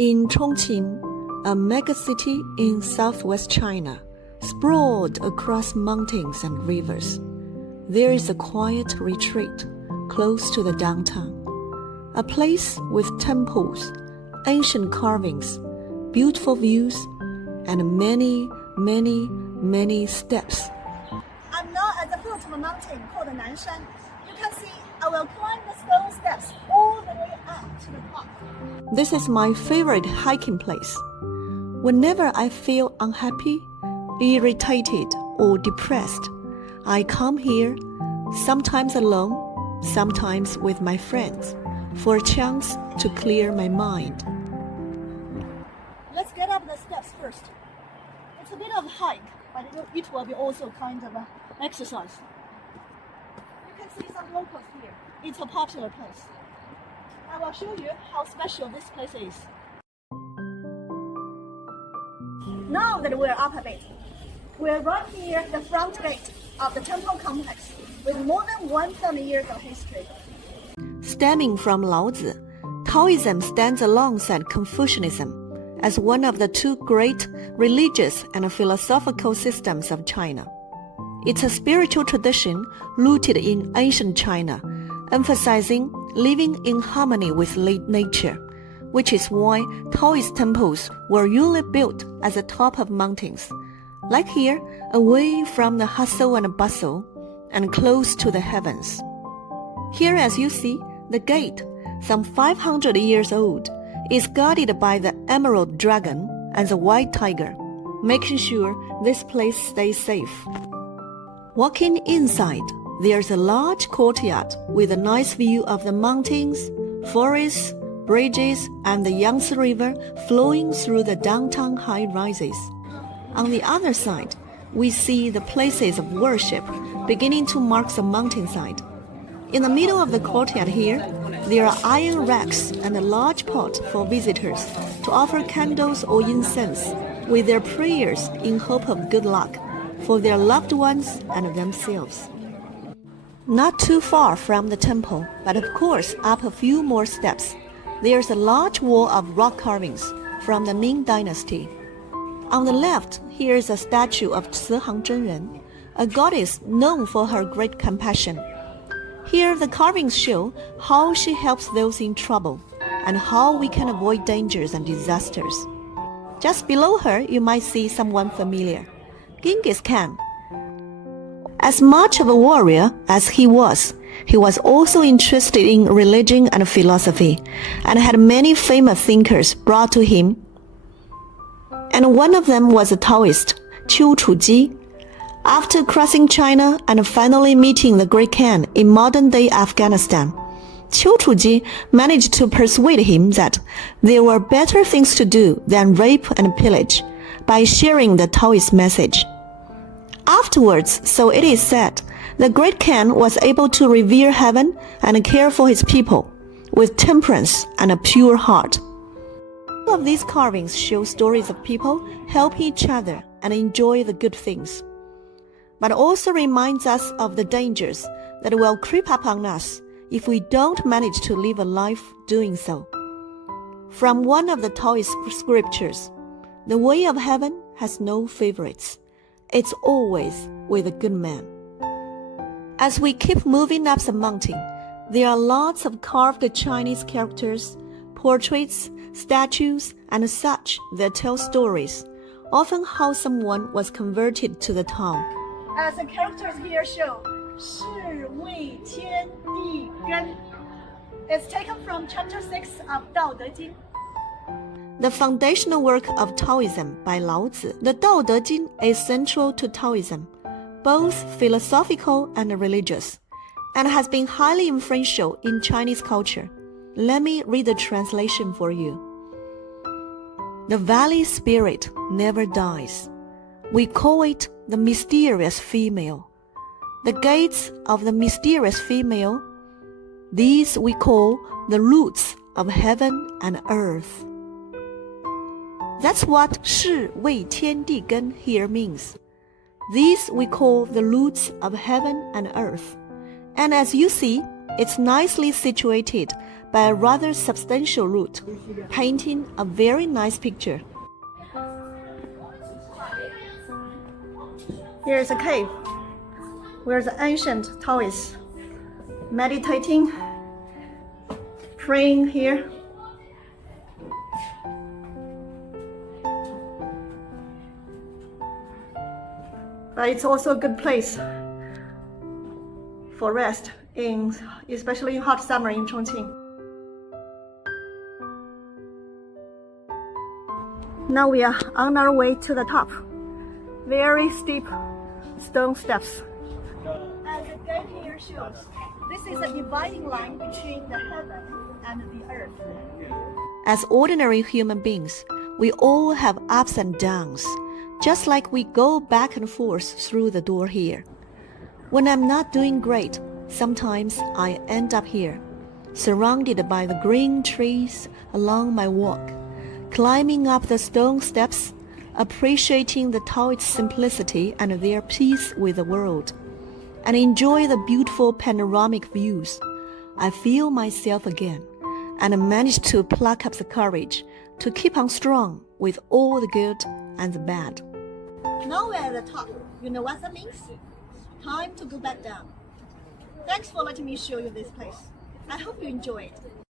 In Chongqing, a megacity in southwest China, sprawled across mountains and rivers, there is a quiet retreat close to the downtown, a place with temples, ancient carvings, beautiful views, and many, many, many steps. I'm now at the foot of a mountain called Nanshan. You can see I will climb the stone steps all the way up to the top. This is my favorite hiking place. Whenever I feel unhappy, irritated, or depressed, I come here, sometimes alone, sometimes with my friends, for a chance to clear my mind. Let's get up the steps first. It's a bit of a hike, but it will be also kind of an exercise. You can see some locals here. It's a popular place. I will show you how special this place is. Now that we're up a bit, we're right here at the front gate of the temple complex with more than 1,000 years of history. Stemming from Laozi, Taoism stands alongside Confucianism as one of the two great religious and philosophical systems of China. It's a spiritual tradition rooted in ancient China, emphasizing living in harmony with nature, which is why Taoist temples were usually built at the top of mountains, like here, away from the hustle and bustle, and close to the heavens. Here, as you see, the gate, some 500 years old, is guarded by the emerald dragon and the white tiger, making sure this place stays safe. Walking inside, there's a large courtyard with a nice view of the mountains, forests, bridges, and the Yangtze River flowing through the downtown high-rises. On the other side, we see the places of worship beginning to mark the mountainside. In the middle of the courtyard here, there are iron racks and a large pot for visitors to offer candles or incense with their prayers in hope of good luck for their loved ones and themselves. Not too far from the temple, but of course up a few more steps, there's a large wall of rock carvings from the Ming Dynasty. On the left, here is a statue of Cihang Zhenren, a goddess known for her great compassion. Here the carvings show how she helps those in trouble and how we can avoid dangers and disasters. Just below her, you might see someone familiar, Genghis Khan. As much of a warrior as he was also interested in religion and philosophy, and had many famous thinkers brought to him. And one of them was a Taoist, Qiu Chuji. After crossing China and finally meeting the Great Khan in modern-day Afghanistan, Qiu Chuji managed to persuade him that there were better things to do than rape and pillage by sharing the Taoist message. Afterwards, so it is said, the Great Khan was able to revere heaven and care for his people with temperance and a pure heart. All of these carvings show stories of people helping each other and enjoy the good things, but also reminds us of the dangers that will creep up on us if we don't manage to live a life doing so. From one of the Taoist scriptures, the way of heaven has no favorites. It's always with a good man. As we keep moving up the mountain, there are lots of carved Chinese characters, portraits, statues, and such that tell stories, often how someone was converted to the town. As the characters here show, 是谓天地根. It's taken from chapter 6 of Dao De Jing. The foundational work of Taoism by Laozi, the Dao De Jing is central to Taoism, both philosophical and religious, and has been highly influential in Chinese culture. Let me read the translation for you. The valley spirit never dies. We call it the mysterious female. The gates of the mysterious female, these we call the roots of heaven and earth. That's what 是谓天地根 here means. These we call the roots of heaven and earth. And as you see, It's nicely situated by a rather substantial root, painting a very nice picture. Here is a cave where the ancient Taoists meditating, praying here. But it's also a good place for rest, especially in hot summer in Chongqing. Now we are on our way to the top. Very steep stone steps. As the gate here shows, this is a dividing line between the heaven and the earth. As ordinary human beings, we all have ups and downs, just like we go back and forth through the door here. When I'm not doing great, sometimes I end up here, surrounded by the green trees along my walk, climbing up the stone steps, appreciating the Taoist simplicity and their peace with the world, and enjoy the beautiful panoramic views. I feel myself again, and manage to pluck up the courage to keep on strong with all the good and the bad. Now we're at the top. You know what that means? Time to go back down. Thanks for letting me show you this place. I hope you enjoy it.